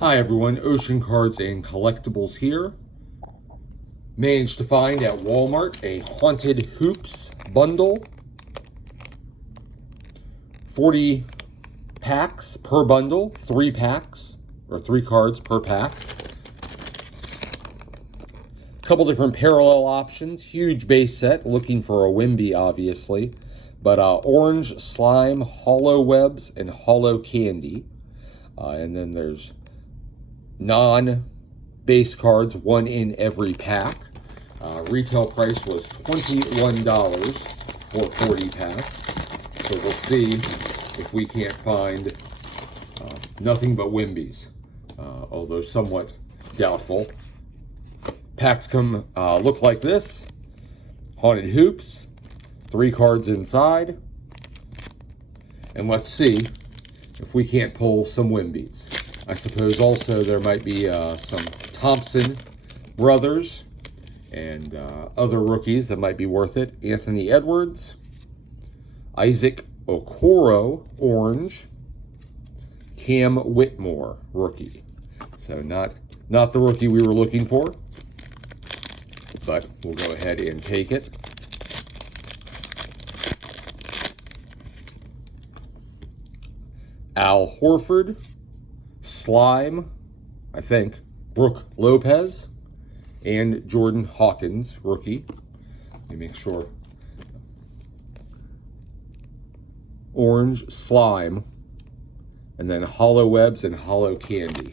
Hi everyone, Ocean Cards and Collectibles here. Managed to find at Walmart a Haunted Hoops bundle. 40 packs per bundle, 3 packs, or 3 cards per pack. Couple different parallel options, huge base set, looking for a Wemby obviously, but orange slime, hollow webs, and hollow candy. And then there's non-base cards, 1 in every pack. Retail price was $21 for 40 packs. So we'll see if we can't find nothing but Wembys, although somewhat doubtful. Packs come look like this. Haunted Hoops, 3 cards inside. And let's see if we can't pull some Wembys. I suppose also there might be some Thompson brothers and other rookies that might be worth it. Anthony Edwards, Isaac Okoro, orange, Cam Whitmore, rookie. So not the rookie we were looking for, but we'll go ahead and take it. Al Horford, Slime, I think, Brooke Lopez, and Jordan Hawkins, rookie. Let me make sure. Orange, Slime, and then hollow webs and hollow candy.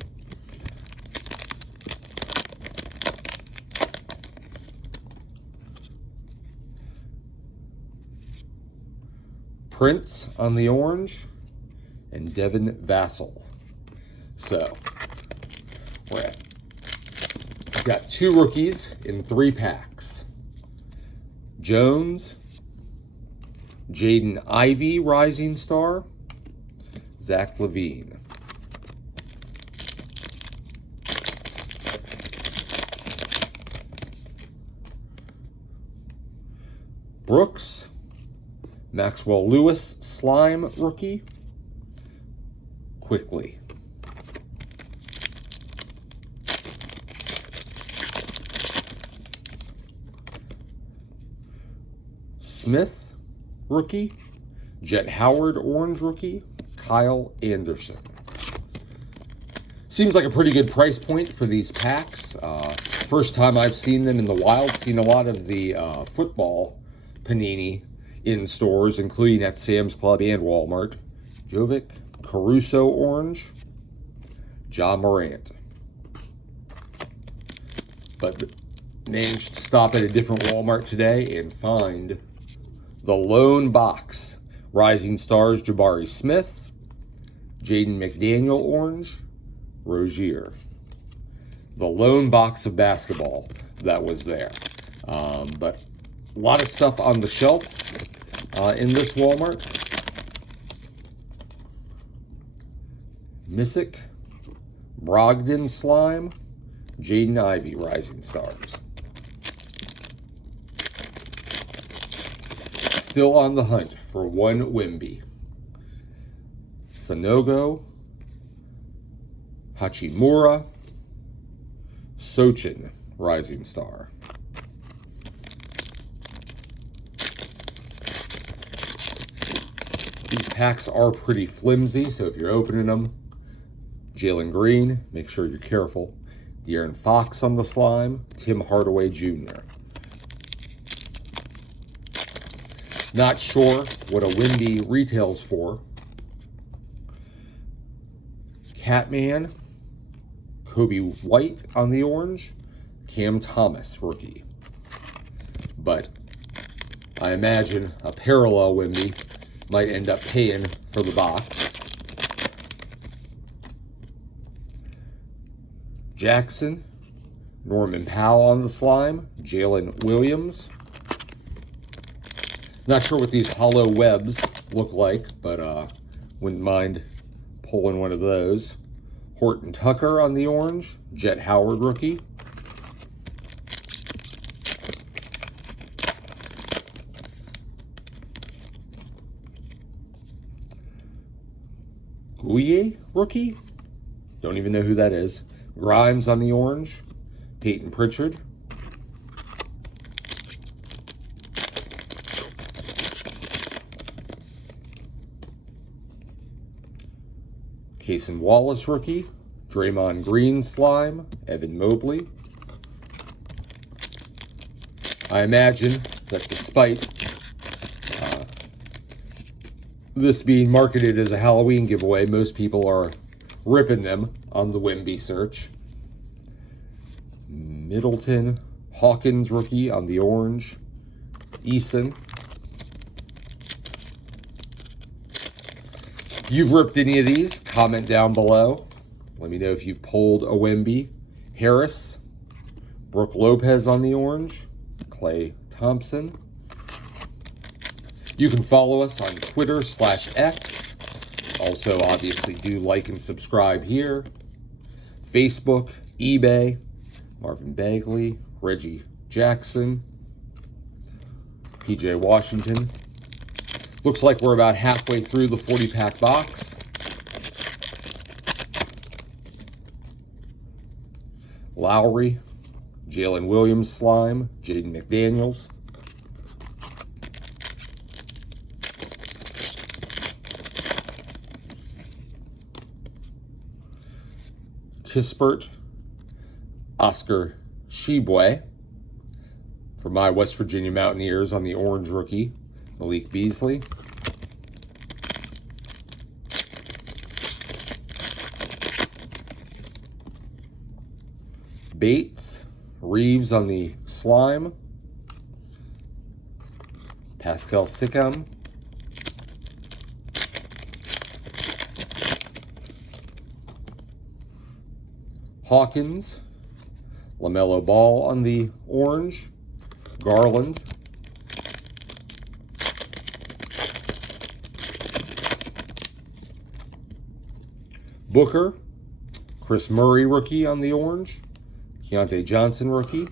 Prince on the orange, and Devin Vassell. So, we've got 2 rookies in 3 packs. Jones, Jaden Ivey, rising star, Zach LaVine. Brooks, Maxwell Lewis, slime rookie, Quickly. Smith, rookie. Jet Howard, orange rookie. Kyle Anderson. Seems like a pretty good price point for these packs. First time I've seen them in the wild. Seen a lot of the football Panini in stores, including at Sam's Club and Walmart. Jovic, Caruso, orange. Ja Morant. But managed to stop at a different Walmart today and find the lone box. Rising stars, Jabari Smith, Jaden McDaniel, orange, Rozier. The lone box of basketball that was there. But a lot of stuff on the shelf in this Walmart. Missick, Brogdon slime, Jaden Ivey, rising stars. Still on the hunt for 1 Wemby. Sanogo, Hachimura, Sochin, rising star. These packs are pretty flimsy, so if you're opening them, Jalen Green, make sure you're careful. De'Aaron Fox on the slime, Tim Hardaway Jr. Not sure what a Wemby retails for. Catman, Kobe White on the orange, Cam Thomas, rookie. But I imagine a parallel Wemby might end up paying for the box. Jackson, Norman Powell on the slime, Jalen Williams. Not sure what these hollow webs look like, but wouldn't mind pulling one of those. Horton Tucker on the orange, Jet Howard rookie. Guye rookie, Don't even know who that is. Grimes on the orange. Peyton Pritchard. Cason Wallace rookie. Draymond Green slime. Evan Mobley. I imagine that despite this being marketed as a Halloween giveaway, most people are ripping them on the Wemby search. Middleton, Hawkins rookie on the orange. Eason. If you've ripped any of these, comment down below. Let me know if you've pulled a Wemby. Harris. Brooke Lopez on the orange. Klay Thompson. You can follow us on Twitter/X. Also, obviously, do like and subscribe here. Facebook, eBay, Marvin Bagley, Reggie Jackson, PJ Washington. Looks like we're about halfway through the 40-pack box. Lowry, Jalen Williams slime, Jaden McDaniels. Kispert, Oscar Tshiebwe. For my West Virginia Mountaineers on the orange rookie, Malik Beasley. Bates, Reeves on the slime. Pascal Siakam. Hawkins, LaMelo Ball on the orange, Garland, Booker, Chris Murray rookie on the orange, Keontae Johnson rookie.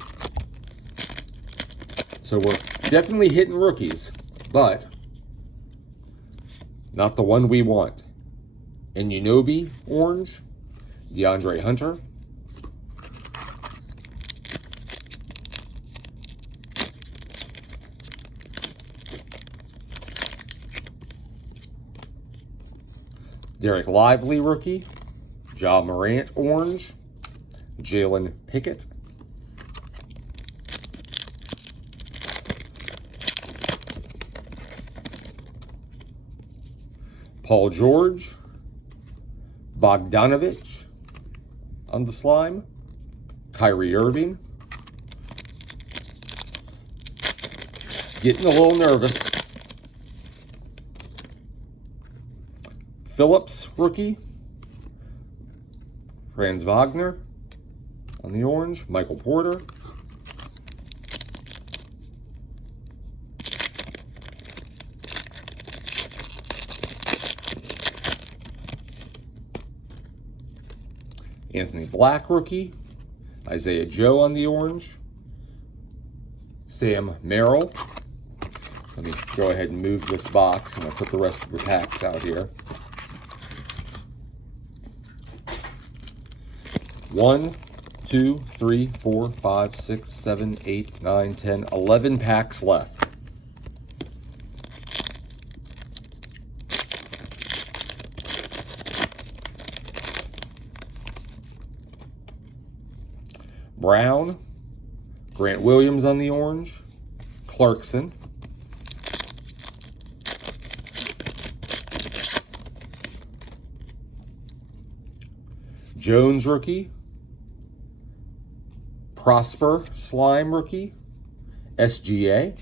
So we're definitely hitting rookies, but not the one we want. Anunoby orange, DeAndre Hunter. Derek Lively rookie, Ja Morant orange, Jalen Pickett, Paul George, Bogdanovich on the slime, Kyrie Irving. Getting a little nervous. Phillips rookie, Franz Wagner on the orange, Michael Porter. Anthony Black rookie, Isaiah Joe on the orange, Sam Merrill. Let me go ahead and move this box and I'll put the rest of the packs out here. 1, 2, 3, 4, 5, 6, 7, 8, 9, 10, 11 packs left. Brown, Grant Williams on the orange, Clarkson, Jones rookie, Prosper slime rookie, SGA,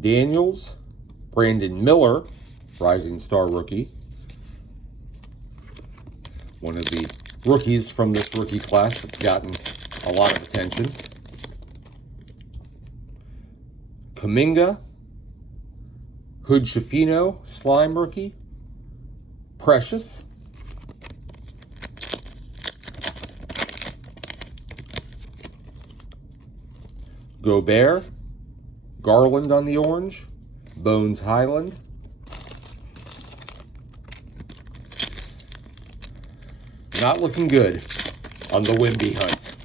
Daniels, Brandon Miller, Rising Star rookie, one of the rookies from this rookie class that's gotten a lot of attention. Kuminga, Hood Schifino slime rookie, Precious, Gobert, Garland on the orange, Bones Highland. Not looking good on the Wemby hunt.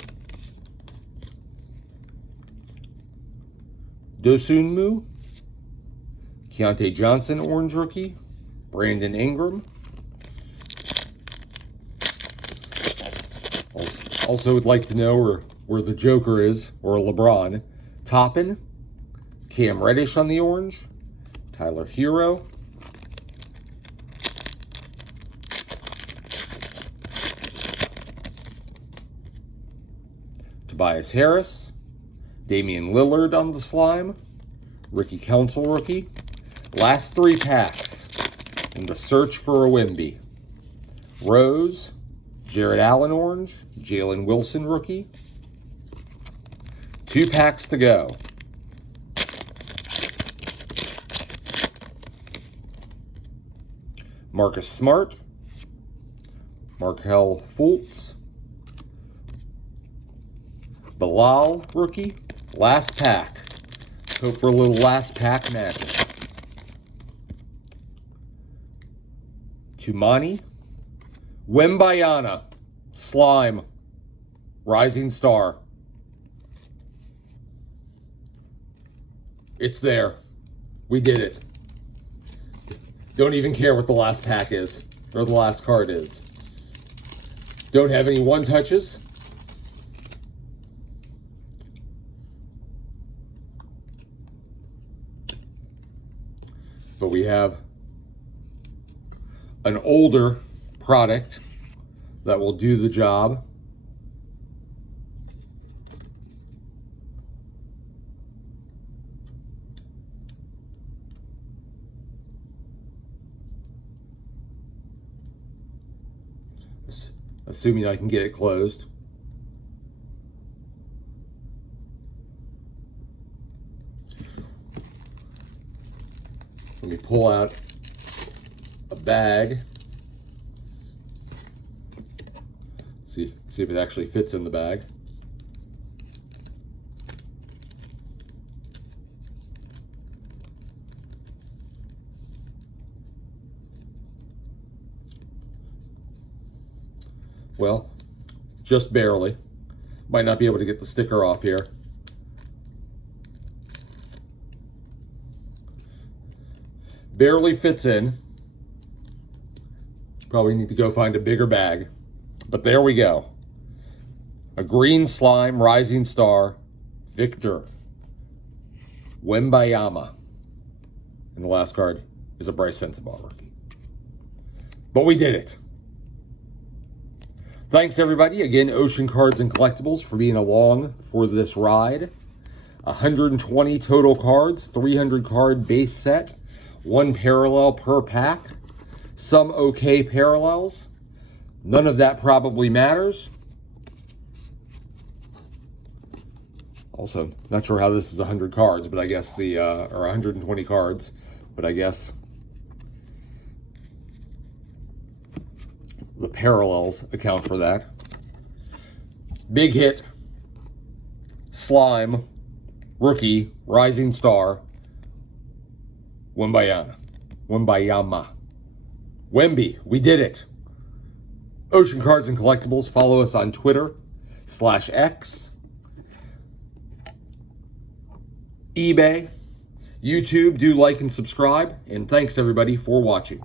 Dosunmu. Keontae Johnson, orange rookie. Brandon Ingram. Also would like to know where the Joker is, or LeBron. Toppin. Cam Reddish on the orange. Tyler Hero. Tobias Harris. Damian Lillard on the slime. Ricky Council rookie. Last 3 packs in the search for a Wemby. Rose. Jared Allen orange. Jalen Wilson rookie. 2 packs to go. Marcus Smart. Markelle Fultz. Bilal rookie. Last pack. Hope for a little last pack magic. Tumani. Wembayana. Slime. Rising Star. It's there. We did it. Don't even care what the last pack is, or the last card is. Don't have any one touches. But we have an older product that will do the job. Assuming I can get it closed. Let me pull out a bag. See if it actually fits in the bag. Well, just barely. Might not be able to get the sticker off here. Barely fits in. Probably need to go find a bigger bag. But there we go. A green slime, rising star, Victor Wembayama. And the last card is a Bryce Sensabaugh rookie. But we did it. Thanks, everybody. Again, Ocean Cards and Collectibles for being along for this ride. 120 total cards, 300 card base set, 1 parallel per pack. Some okay parallels. None of that probably matters. Also, not sure how this is 100 cards, but I guess or 120 cards, but I guess the parallels account for that. Big hit. Slime. Rookie. Rising Star. Wembayama. Wemby. We did it. Ocean Cards and Collectibles. Follow us on Twitter /X. eBay. YouTube. Do like and subscribe. And thanks, everybody, for watching.